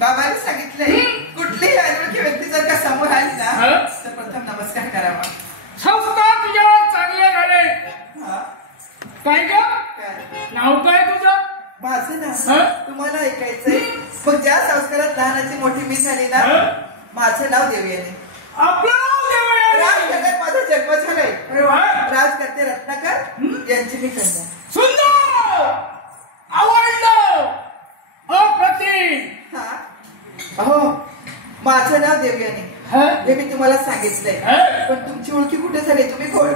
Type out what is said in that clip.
बाबांनी सांगितलंय कुठलीही अनोळखी व्यक्ती जर का समोर आली ना तर प्रथम नमस्कार करावा. संस्कार तुझ्या चांगले झाले. काय ग नाव काय तुझं? माझं ना तुम्हाला ऐकायचंय. मग ज्या संस्कारात लहानाची मोठी मी झाली ना माझं नाव देवयानी. आपलं नाव देवयानी. राजनगर माझा जन्म झालाय. राज करते रत्नाकर यांची मी कन्या. सुंदर आवडलं अप्रतिम. अहो माझं नाव देवयानी हे मी तुम्हाला सांगितलंय पण तुमची ओळखी कुठे झाली तुम्ही कोण?